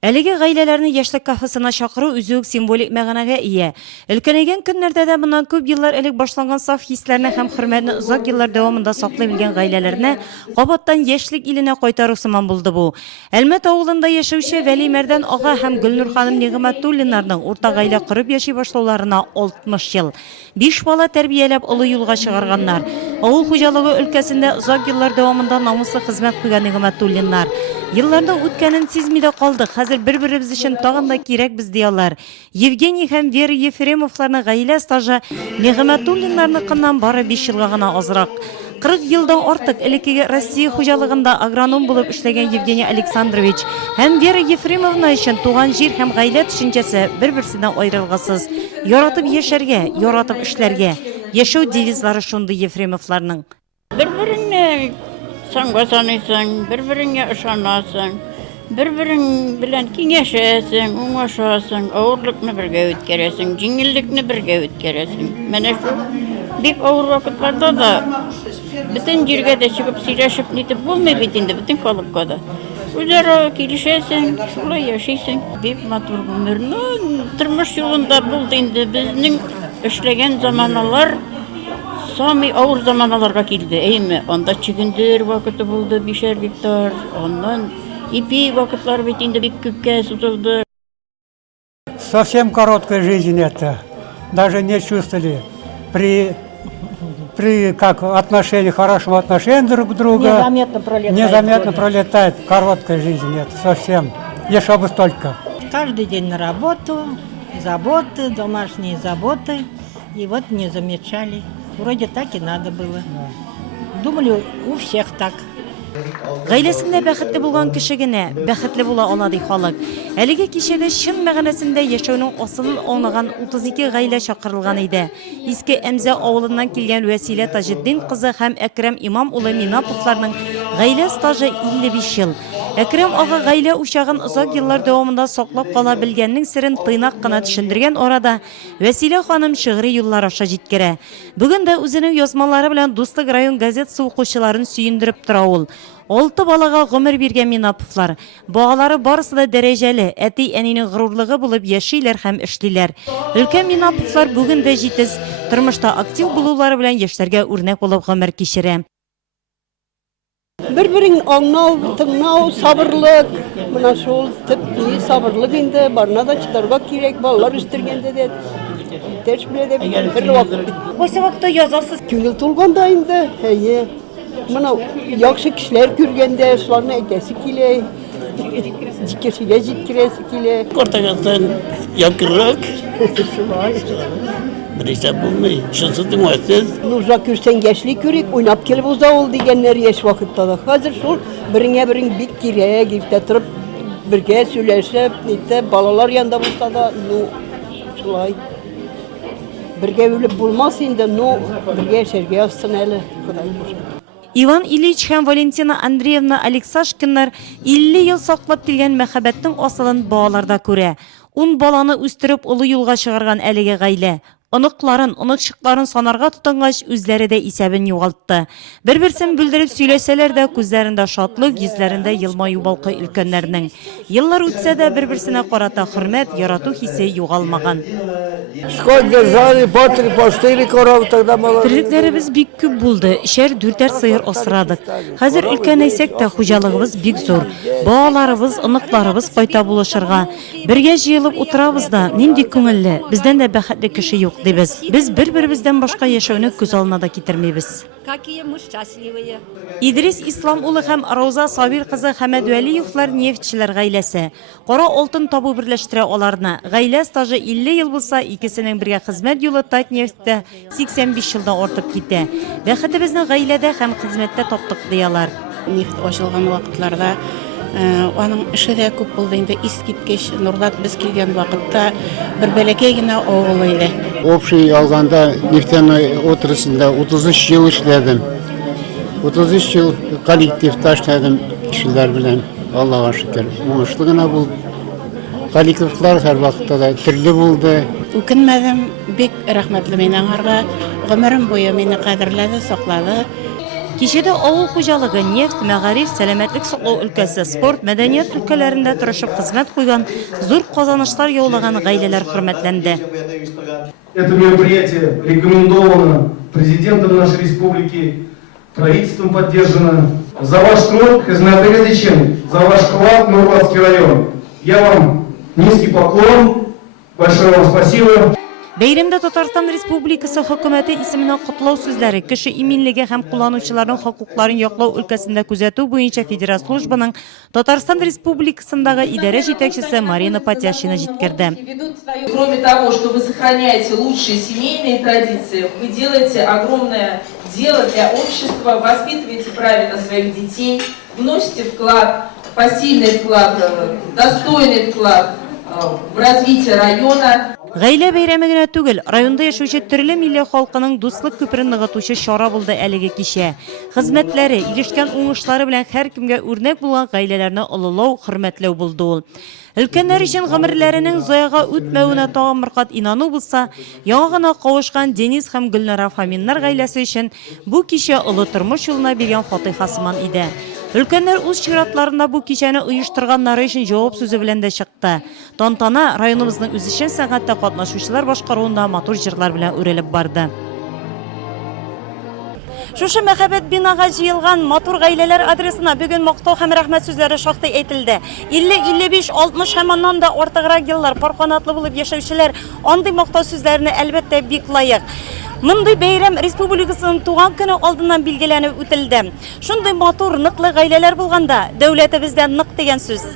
Әлеге гаиләләрне яшьлек кафесына чакыру үзүк символик мәгънәгә ия. Өлкәнәйгән көннәрдә дә моннан күп еллар элек башланган саф хисләрне һәм хөрмәтне озак еллар дәвамында саклый белгән гаиләләрне кабаттан яшьлек иленә кайтару сыман булды бу. Әлмәт авылында яшәүче Вәли Мәрдән ага һәм Гөлнур ханым Нигъмәтуллиннарның урта гаилә корып яши башлауларына 60 ел. 5 бала тәрбияләп олы юлга чыгарганнар. Авыл хуҗалыгы өлкәсендә озак еллар дәвамында намуслы хезмәт куйган Нигъмәтуллиннар. Елларның үткәнен сизми дә калдык. Хәзер бер-беребез өчен тагын да кирәкбез диялар. Евгений һәм Вера Ефремовларның гаилә стажы Нигъмәтуллиннарныкыннан бары 5 елга гына азрак. 40 елдан артык элеккеге Россия хуҗалыгында агроном булып эшләгән Евгений Александрович һәм Вера Ефремовна өчен туган җир һәм гаилә төшенчәсе бер-берсеннән аерылгысыз. Яратып яшәргә, яратып эшләргә. Яшәү девизлары шундый Ефремовларның. Бер-береңне санга саныйсың, бер-береңгә ышанасың, бер-берең белән киңәшәсең, уңашасың, авырлыкны бергә үткәрәсең, җиңеллекне бергә үткәрәсең. Менә шу бик авыр вакытларда да бөтен җиргә дә чыгып сөйләшеп нитеп булмый бит инде бөтен халыкка да. Үзара килешәсең, шулай яшисең. Бик матур гомер. Тормыш юлында булды инде безнең эшләгән заманалар. Самый авыр заманаларга килде. Әйме, анда чигендер вакыты булды 5 гектар. Аннан ипи вакытлар бит инде бик күпкә сузылды. Совсем короткая жизнь это. Даже не чувствовали. При отношении, хорошем отношении друг к другу. Незаметно пролетает. Короткая жизнь это совсем. Еще бы столько. Каждый день на работу, заботы, домашние заботы. И вот не замечали. Вроде так и надо было. Думали, у всех так. Гаиләсендә бәхетле булган кеше генә бәхетле була ала ди халык. Әлеге кичәдә чын мәгънәсендә яшәүнең асылын аңлаган 32 гаилә чакырылган иде. Иске Әмзә авылыннан килгән Вәсилә Таҗетдин кызы һәм Әкрәм Имам улы Минаповларның гаилә стажы 55 ел. Әкрәм ага гаилә учагын озак еллар дәвамында саклап кала белгәннең сирен тыйнак кына төшендергән арада Вәсилә ханым шигъри юллар аша җиткерә. Бүген дә үзенең язмалары белән Дуслык район газетасы укучыларын сөендереп тора ул. 6 балага гомер биргән Минаповлар. Багалары барысы да дәрәҗәле, әти-әнинең горурлыгы булып яшиләр һәм эшлиләр. Өлкән Минаповлар бүген дә җитез, тормышта актив булулары белән яшьләргә үрнәк булып гомер кичерә. Бер-берин аңлау, тыңлау, сабырлык. Менә шул сабырлык инде, барына да чыдарга кирәк, балалар үстергәндә дә. Теш белә дә бер вакыт. Кайсы вакытта язасыз? Күңел тулганда инде, әйе. Менә яхшы кешеләр күргәндә, шуларны әйтәсе килә. Җиккәсегә җиткерәсе килә. Кортагастан якынрак. Бересе булмый. Шунсыздың васыз. Нужа күрсәң яшьлек күрик, уйнап килеп уза ул дигәннәр яшь вакытта да. Хәзер шул береңә-берең бик кирәк, иртә торып бергә сөйләшеп, нитә балалар янда булса да, шулай. Бергә үлеп булмас инде, бергә яшәргә язсын әле, Ходай күрсен. Иван Ильич һәм Валентина Андреевна Алексашкиннар 50 ел саклап килгән мәхәббәтнең асылын балаларда күрә. 10 баланы үстереп олы юлга чыгарган әлеге гаилә. Оныкларын, оныкчыкларын санарга тотынгач, үзләре дә исәбен югалтты. Бер-берсен бүлдереп сөйләсәләр дә, күзләрендә шатлык, йөзләрендә елмаю балкый өлкәннәрнең. Еллар үтсә дә бер-берсенә карата хөрмәт, ярату хисе югалмаган. Тирлекләребез бик күп булды. 3-4 сыер асрадык. Хәзер өлкәнәйсәк тә хуҗалыгыбыз бик зур. Балаларыбыз, оныкларыбыз кайта булышырга. Бергә җыелып утырабыз да, нинди күңелле, бездән дә бәхетле кеше юк. Без бер-беребездән башка яшәүне күз алдына да китермибез. Какие мы счастливые. Идрис Ислам улы һәм Рауза Сабир кызы Хәмәдвәлиевлар нефтчеләр гаиләсе. Кара алтын табу берләштерә аларны. Гаилә стажы 50 ел булса, икесенең бергә хезмәт юлы Татнефтьтә 85 елдан артып китә. Бәхетебезне гаиләдә һәм хезмәттә таптык диялар. Нефть ачылган вакытларда аның эше дә күп булды инде, искиткеч. Нурлат без килгән вакытта бер бәләкәй генә авыл иде. Общий алганда нефтяной отраслендә 33 ел эшләдем. 33 ел коллективта эшләдем кешеләр белән. Аллага шөкер. Уңышлы гына булды. Коллективлар һәр вакытта да төрле булды. Үкенмәдем, бик рәхмәтле мен аңарга. Гомерем буе мине кадерләде, саклады. Кичәдә авыл хуҗалыгы, нефть, мәгариф, сәламәтлек саклау өлкәсе, спорт, мәдәният өлкәләрендә тырышып хезмәт куйган, зур казанышлар яулаган гаиләләр хөрмәтләнде. Это мероприятие рекомендовано президентом нашей республики, правительством поддержано. За ваш труд, хезмәтегез өчен, за ваш вклад в Нурлатский район. Я вам низкий поклон. Большое вам спасибо. Бәйрәмдә Татарстан Республикасы хөкүмәте исеменә котлау сүзләре, кеше иминлеге һәм кулланучыларның хокукларын яклау өлкәсендә күзәтү буенча федераль службаның Татарстан Республикасындагы идарә җитәкчесе Марина Потящина җиткерде. Кроме того, что вы сохраняете лучшие семейные традиции, вы делаете огромное дело для общества, воспитываете правильно своих детей, вносите вклад, посильный вклад, достойный вклад в развитие района. Гаилә бәйрәме генә түгел, районда яшәүче төрле милләт халкының дуслык күперен ныгытучы чара булды әлеге кичә. Хезмәтләре, ирешкән уңышлары белән һәркемгә үрнәк булган гаиләләрне олылау, хөрмәтләү булды ул. Өлкәннәр өчен гомерләренең заяга үтмәвенә тагын бер кат инану булса, яңа гына кавышкан Денис һәм Гөлнара Фаминнар гаиләсе өчен бу кичә олы тормыш юлына биргән фатиха сыман иде. Өлкәннәр үз чиратларында бу кичәне оештырганнары өчен җавап сүзе белән дә чыкты. Тантана районыбызның үзешчән сәнгатьтә катнашучылар башкаруында матур җырлар белән үрелеп барды. Шушы мәхәббәт бинага җыелган матур гаиләләр адресына бүген мактау һәм рәхмәт сүзләре шактый әйтелде. 50, 55, 60 һәм аннан да артыграк еллар парканатлы булып яшәүчеләр андый мактау сүзләренә әлбәттә бик лаек. Мондый бәйрәм республикасының туган көне алдыннан билгеләнеп үтелде. Шундый матур, ныклы гаиләләр булганда, дәүләтебездә нык дигән сүз.